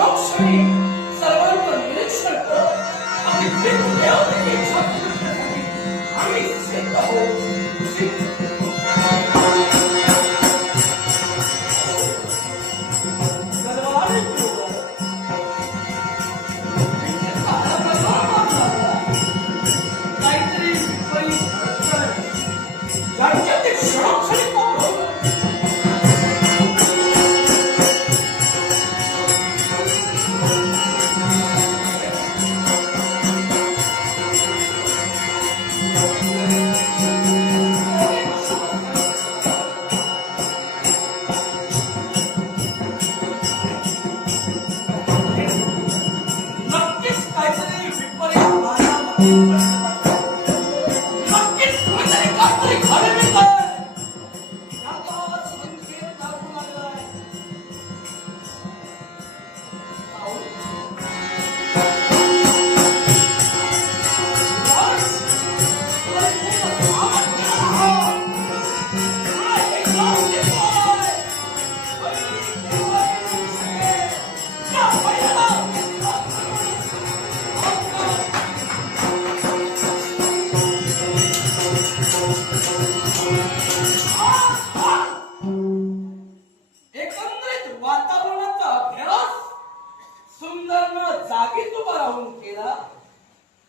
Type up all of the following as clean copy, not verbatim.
क्षणोक्षणी सर्वांचं निरीक्षण करत आपली देवतेची इच्छा पूर्ण करण्यासाठी आम्ही सिद्ध होऊ सिद्ध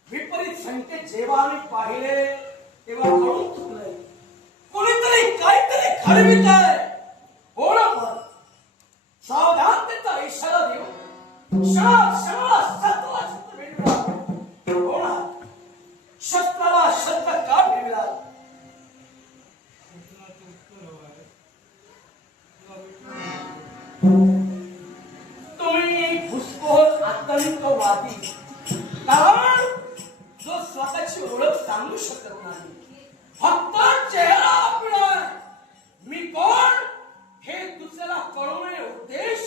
विपरीत संकेत जेव्हा आम्ही पाहिले तेव्हा कळून चुकलंय कोणीतरी काहीतरी घडवित आहे. कोणावर सावधानतेचा इशारा देऊ क्षणाला शस्त्राला शस्त्र भेटला. कोणा शस्त्राला शस्त्र का भेटला? तुम्ही घुसखोर आतंकवादी कारण जो स्वतःची ओळख सांगू शकत नाही फक्त चेहरा आपला मी कोण हे दुसऱ्याला कळू नये उद्देश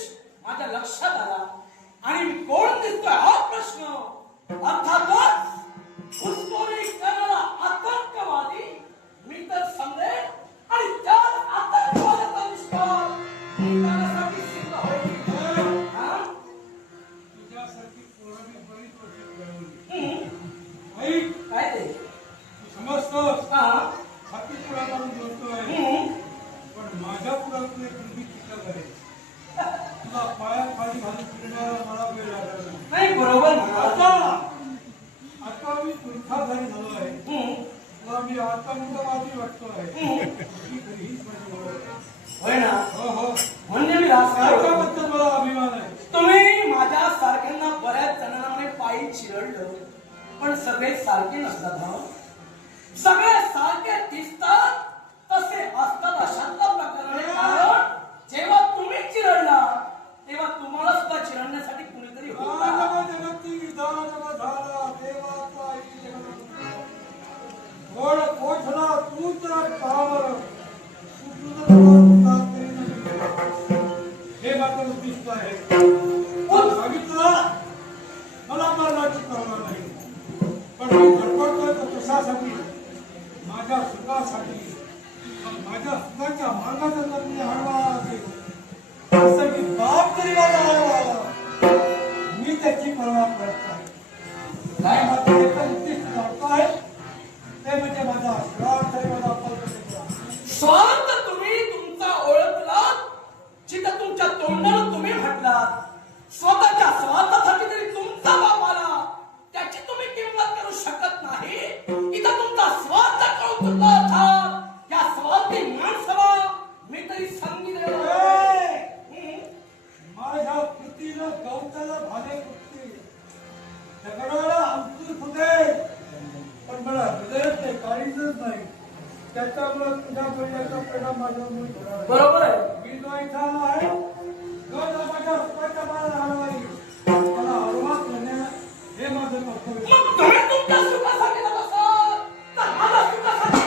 माझ्या लक्षात आला आणि मी कोण दिसतोय हा प्रश्न अर्थातच घुसखोरी करणारा आतंकवादी मी तर समजेल आणि त्याच आतंकवादाचा निष्काळ त्यासाठी सिद्ध होईल. काय ते समजतोस हाती पुरातून बोलतोय पण माझ्या पुरातून एक मुलगी चिकट आहे. तुला पायात खाली घालून फिरण्याला मला वेळ लागला नाही. बरोबर आता मी तुरखाधारी झालो आहे. तुला मी आतंकवादी वाटतोय ही हीच माझी ओळख होय ना? हो म्हणजे मी राजकारणाबद्दल मला अभिमान आहे. तुम्ही माझ्या सारख्यांना बऱ्याच जणांना पायी चिरडलं पण सगळे सारखे नसतात. हा सगळे सारखे दिसतात तसे असतात अशांतला प्रकार आहे. कारण जेव्हा तुम्ही चिरडला तेव्हा तुम्हाला सुद्धा चिरडण्यासाठी कुणीतरी होता. जगती विधान झाला देवाचा गोड कोठला तू तर पावर हे मात्र उद्दिष्ट आहे. सांगितलं मला मरणाची करुणा नाही पण मी धडपडतोय कशासाठी? माझ्या सुखासाठी. माझ्या सुखाच्या मार्गाचा जर मी हळवा असेल असं मी बाप तरी माझा हळवा मी त्याची पर्वा करत आहे. काय मात्र एकच उद्दिष्ट करतो आहे ते म्हणजे माझा स्वार्थ आहे. माझा स्वार्थ तुम्ही तुमचा ओळखलात जिथं तुमच्या तोंडानं तुम्ही म्हटलात स्वतःच्या स्वार्थासाठी तरी तुमचा बाप आला त्याची तुम्ही किंमत करू शकत नाही. इथं तुमचा स्वार्थ कळून तुमचा अर्थात या स्वार्थी माणसाला मी तरी संधी माझ्या कृतीनं गवताला भाले फुटते दगडाला अंकुर फुटे पण मला हृदयात ते काहीच नाही. त्याच्यामुळे तुझ्या बोलण्याचा परिणाम माझ्यावर बरोबर आहे. मी जो इथं आला आहे जो माझ्या स्वतःच्या मला हलवाई मला हरवाच नेण्या हे माझं कर्तव्य. मग तुम्ही तुमच्या सुखासाठी जात असाल तर माझ्या सुखासाठी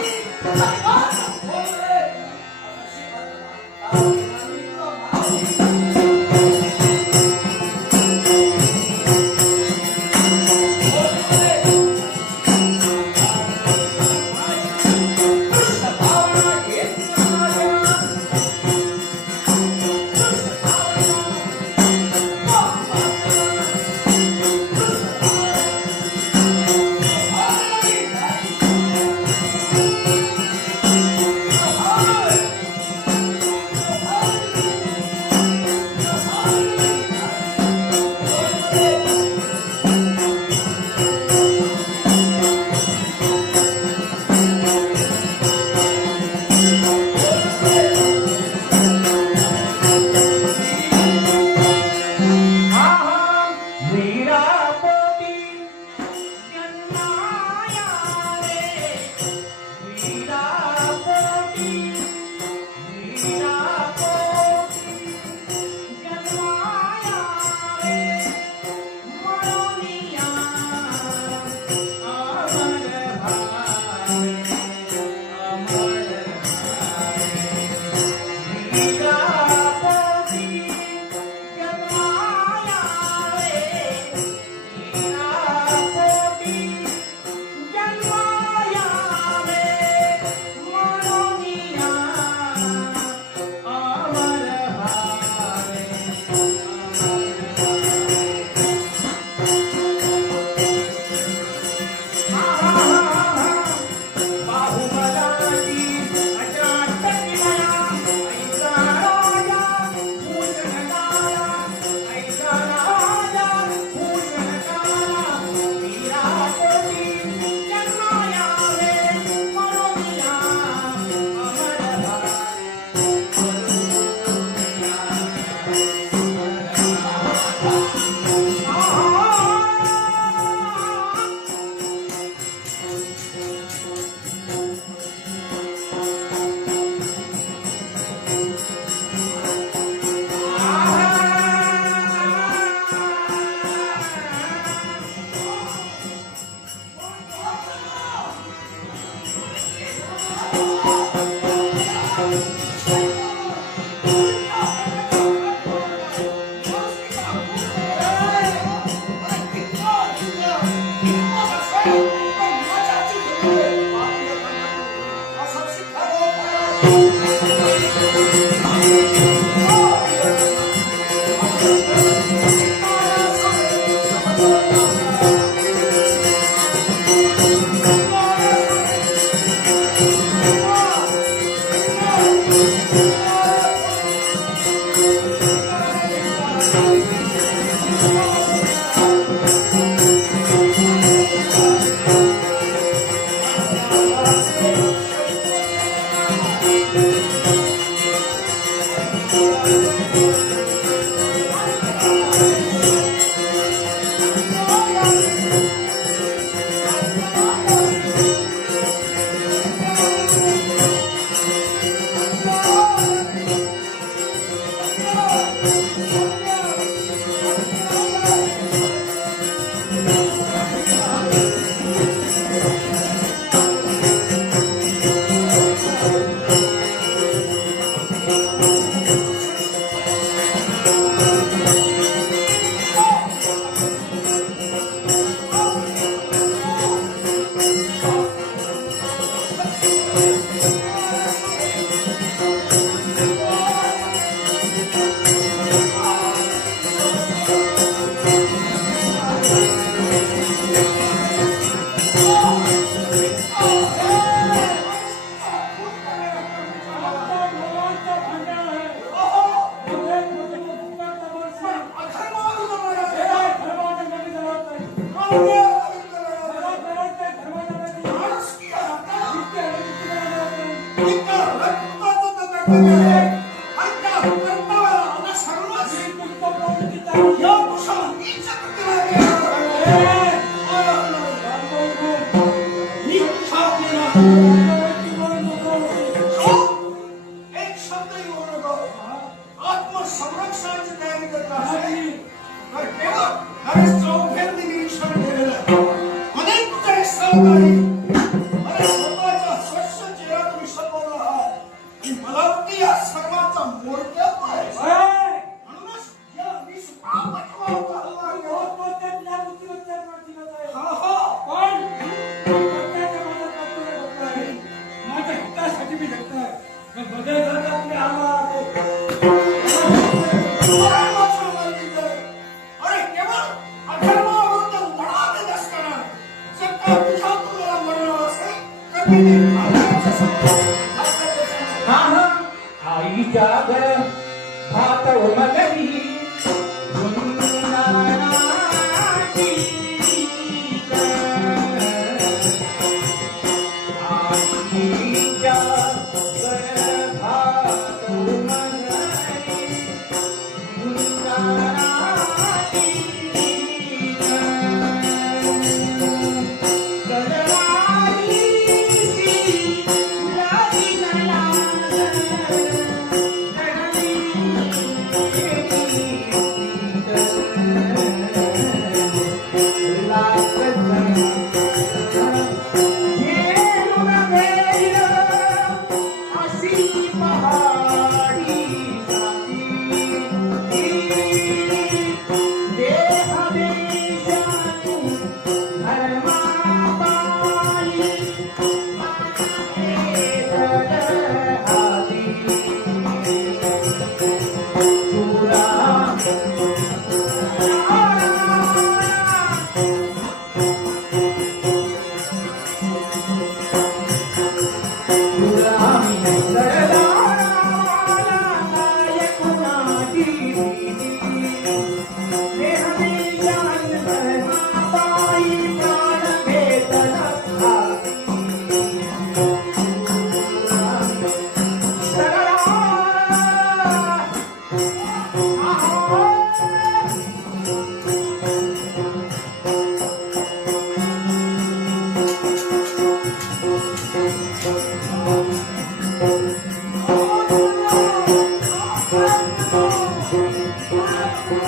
अनन्य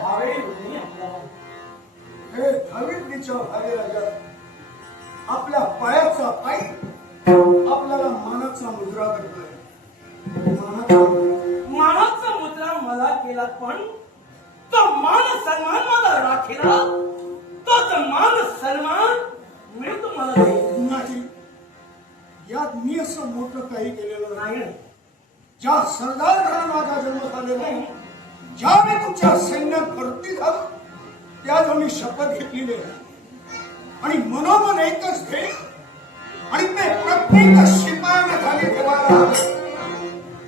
भावे होणे आपल्याला हे धावित्रीच्या भावी राजा आपल्या पायाचा पायी आपल्याला मानाचा मुद्रा करतोय. मानाचा मुद्रा मला केला, पण तो मान सन्मान मला राखीला. तोच मान सन्मान मी तुम्हाला देईन. नाही, यात मी असं मोठं काही केलेलं नाही. नाही ज्या सरदार घरात माझा जन्म झालेला आहे, ज्या मी तुमच्या सैन्यात भरती झालो, त्याच मी शपथ घेतलेली आहे. आणि मनोमन एकच ध्येय, आणि ते प्रत्येक शिपायाने खाली ठेवायला हवे.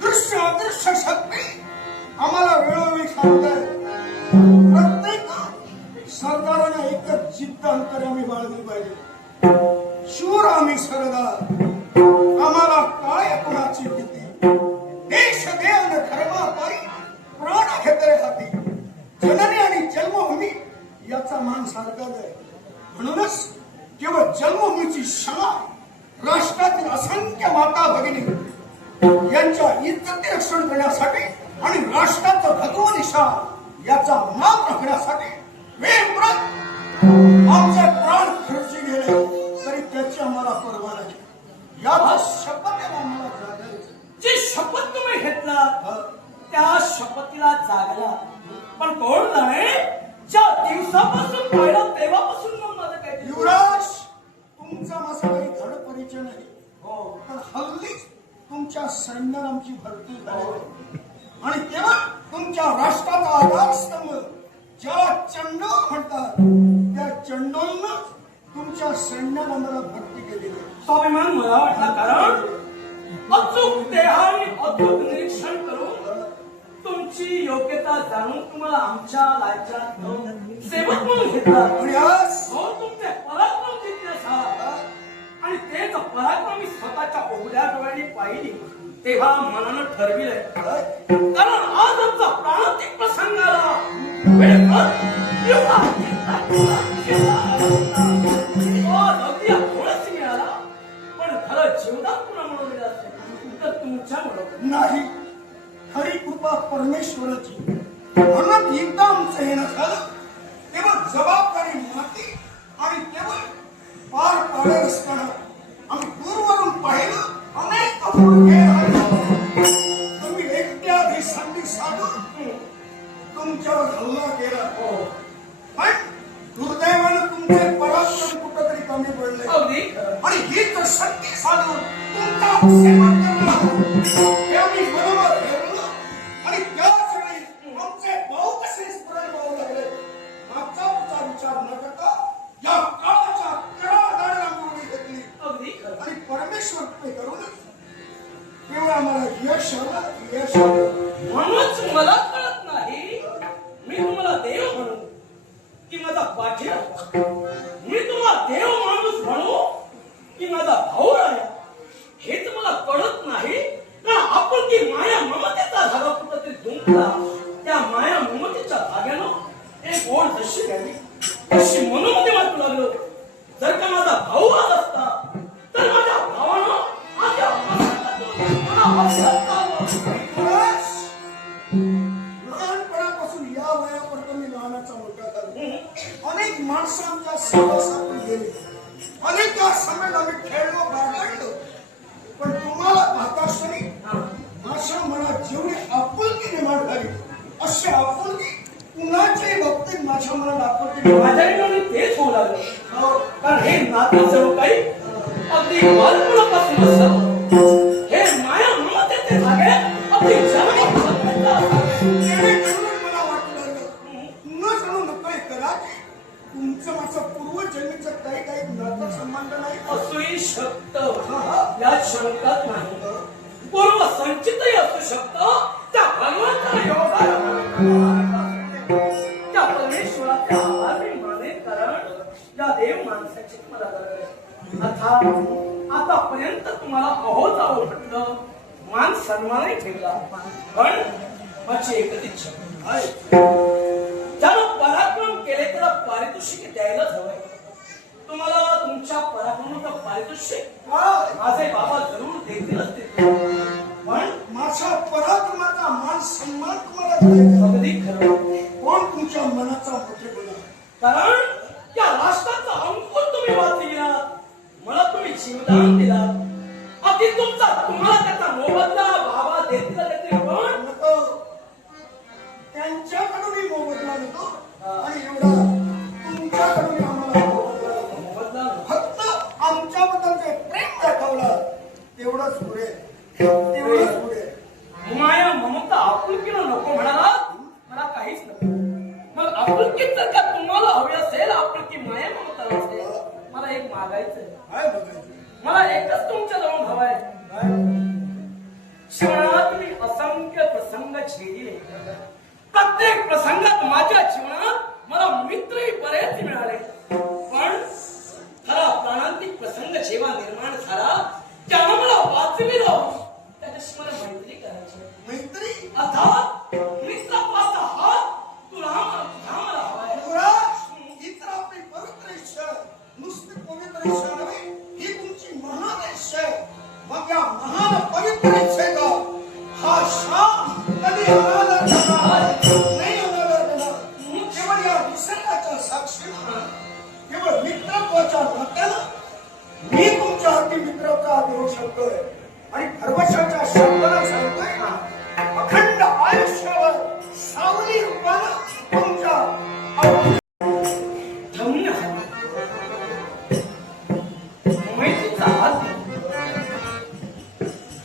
दृश्य अदृश्य शक्ती आम्हाला वेळोवेळी सांगताय. प्रत्येक सरदाराने एकच जिद्द अंतर आम्ही बाळगली पाहिजे. शूर आम्ही सरदार, आम्हाला काय कोणाची भीती. देश देव धर्मापायी प्राण घेतले हाती. जननी आणि जन्मभूमी याचा मान सारखाच आहे. म्हणूनच केवळ जन्मभूमीची क्षमा, राष्ट्रातील असंख्य माता भगिनी यांच्या इज्जती रक्षण करण्यासाठी आणि राष्ट्राचं भगवं दिशा याचा मान राखण्यासाठी वेळप्रत आमचे प्राण खर्ची गेले तरी त्याची आम्हाला पर्वा नाही. याचा शपथ आम्हाला जागायचं. जी शपथ तुम्ही घेतला त्या शपथीला जागला, पण कोण नाही. ज्या दिवसापासून पाहिलं तेव्हापासून मग माझं काय युवराज, तुमचा माझा काही धड परिचय नाही. हो, पण हल्लीच तुमच्या सैन्यात आमची भरती झाली आणि केवळ तुमच्या राष्ट्राचा आधारस्तंभ ज्या चंडोल म्हणतात त्या चंडोलनं तुमच्या सैन्यात आम्हाला भरती केलेली आहे. स्वाभिमान मला वाटला, कारण अचूक देहाने अचूक निरीक्षण करून तुमची योग्यता जाणून तुम्हाला आमच्या राज्यात सेवक म्हणून घेतला. आणि आज हो, तुमचे पराक्रम जिंकले असा आणि तेच पराक्रम मी स्वतःच्या उघड्या डोळ्यांनी पाहिली तेव्हा मनानं ठरविलंय. कारण आज आमचा प्राणांतिक प्रसंगाला थोडंच मिळाला, पण खरं जीवनात पुन्हा मिळवलेलं असेल तर तुमच्यामुळं. नाही, खरी कृपा परमेश्वराची. म्हणून एकदा आमचं येणं झालं तेव्हा जबाबदारी माती आणि केवळ पार पाडत असताना आम्ही दूरवरून पाहिलं अनेक तुम्ही एकट्या आधी संधी साधून तुमच्यावर हल्ला केला. पण दुर्दैवानं तुमचे पराक्रम कुठंतरी कमी पडले अगदी आणि हीच शक्ती साधून तुमचा सेवा करणं हे आम्ही बरोबर ठरवलं. आणि त्याच वेळी आमचे भाऊ कसे स्मरण व्हावं लागले. मागचा पुढचा विचार न करता या काळाच्या करादाराला निवडून घेतली अगदी आणि परमेश्वर ते करूनच केवळ आम्हाला यश आलं. यश आलं म्हणूनच मला कळत नाही मी तुम्हाला देव म्हणू की माझा पाठीला. मी तुम्हाला देव माणूस म्हणू की माझा भाऊ राहिला हेच मला कळत नाही. ना आपण की माया ममतेचा धागा कुठंतरी दुमला, त्या माया ममतेच्या धाग्यानं एक ओढ जशी घ्यावी तशी मनोमध्ये वाटू लागलो. जर का माझा भाऊ आला असता तर माझ्या भावानं माझ्या लहानपणापासून या वयापर्यंत मी लहानाचा मोठा झालो. अनेक माणसांच्या सहवासातून गेले. अनेक समय आम्ही खेळलो, बागडलो. पण तुम्हाला पाहता क्षणी माझ्या मनात जेवढी आपुलकी निर्माण झाली अशी आपुलकी कुणाच्याही बाबतीत माझ्या मनात आपुलकी माझ्याकडे तेच होऊ लागलं. कारण हे नातं जणू काही अगदी बालपणापासून असतं. हे माया ममतेचे धागे अगदी जन्मापासून मला वाटू लागलं न जाणू नकोय करा तुमचं माझं पूर्वजन्मीचं काही काही नातं संबंध नाही. असूही शकतं यात शंकाच नाही. पूर्व संचितही असू शकतं. त्या भगवंताला त्या परमेश्वराचे आभार मी माने, कारण या देव माणसाची मला गरज आहे. आतापर्यंत तुम्हाला अहो जावं म्हटलं, मान सन्मानही ठेवला, पण माझी एकच इच्छा आहे. ज्यानं पराक्रम केले त्याला पारितोषिक द्यायलाच हवंय. तुम्हाला तुमच्या पराक्रमाचं पारितोषिक हा, माझे बाबा जरूर देतील असते. पण माझा पराक्रमाचा मान सन्मान तुम्हाला करायचा. अगदी खरं. कोण तुमच्या मनाचा मोठेपणा? कारण या राष्ट्राचा अंकुर तुम्ही वाचविला, मला तुम्ही जीवदान दिला. अति तुमचा तुम्हाला त्याचा मोबदला बाबा देतील पण नको. त्यांच्याकडूनही मोबदला नको आणि एवढा तुमच्याकडून आम्हाला मोबदला नको. मोबदला फक्त आमच्याबद्दल जे प्रेम दाखवलं तेवढंच पुरेल, तेवढंच पुरेल. माया ममता आपुलकीला नको म्हणाला, मला काहीच नको. मग आपुलकीत जर का तुम्हाला हवी असेल, आपुलकी माया ममता असेल, मला एक मागायचं. काय बघायचं? मला एकच तुमच्या जवळ हवाय. काय? जीवनात मी असंख्य प्रसंग झेलले. प्रत्येक प्रसंगात माझ्या जीवनात मला मित्रही बरेच मिळाले. पण खरा प्राणांतिक प्रसंग जेव्हा निर्माण झाला, त्यानं मला वाचविलं, त्याच्याशी मला मैत्री करायची. मैत्री? अर्थात मित्रापासून हात तुला मला हवाय. युवराज, ही तर आपली पवित्र इच्छा. नुसती पवित्र इच्छा नव्हे, ही तुमची महान इच्छा आहे. मग या महान पवित्र इच्छेचा हा शाप कधी अनादर करणार नाही, अनादर करणार. केवळ या निसर्गाच्या साक्षीने, केवळ मित्रत्वाच्या नात्यानं मी तुमच्या हाती मित्रता देऊ शकतोय आणि भरवशाच्या शब्दाला सांगतोय, अखंड आयुष्यावर सावली रूपानं तुमच्या धन्य आहे. मैत्रीचा हात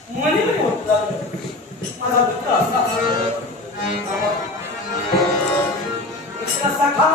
मनी होता माझा मित्र असा मित्र सखा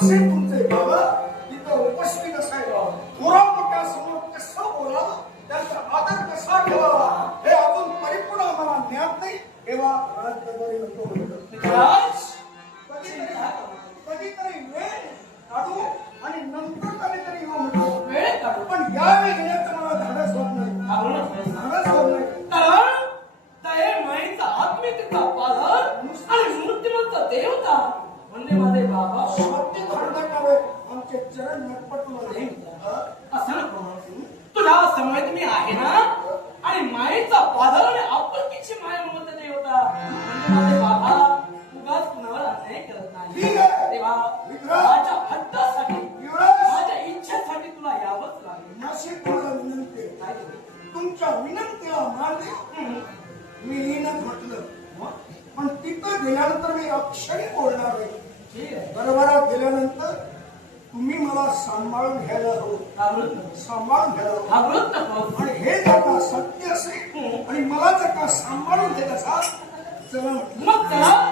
असे तुमचे बाबा तिथं उपस्थित असायला थोरा मोठ्या समोर कसं बोलावं त्यांचा आदर कसा ठेवावा हे अजून परिपूर्ण आम्हाला ज्ञात नाही तेव्हा राजदरबारी नको होतं. राज कधीतरी वेळ काढू आणि नंतर कधीतरी येऊ म्हणतो वेळ काढू पण यावेळी घेण्याचं मला धाडस होत नाही. धाडस होत नाही. कारण त्या माईचा आत्मिकता पालर आणि मूर्तिमंत देवता म्हणजे माझे बाबा सत्य धडधडावे आमचे चरण नटपटून आले. असं नको म्हणू. तुझ्या समयत मी आहे ना आणि माईचा पालर आणि आपुलकीची माया म्हणत देवता म्हणजे माझे बाबा उगाच कुणावर अन्याय करत नाही. ठीक आहे. तेव्हा विग्रह. माझ्या हट्टासाठी युवराज. माझ्या इच्छेसाठी तुला यावंच लागेल. माझी तुम्हाला विनंती आहे. काय करू? तुमच्या विनंतीला मान दे. मी येणं म्हटलं पण तिथं गेल्यानंतर मी अक्षरी बोलणार नाही. ठीक आहे. बरोबर गेल्यानंतर तुम्ही मला सांभाळून घ्यायला हवं. घाबरत नको. सांभाळून घ्यायला हवं. घाबरत नको. आणि हे जर का सत्य असेल आणि मला जर का सांभाळून घेत असाल चला म्हटलं मग चला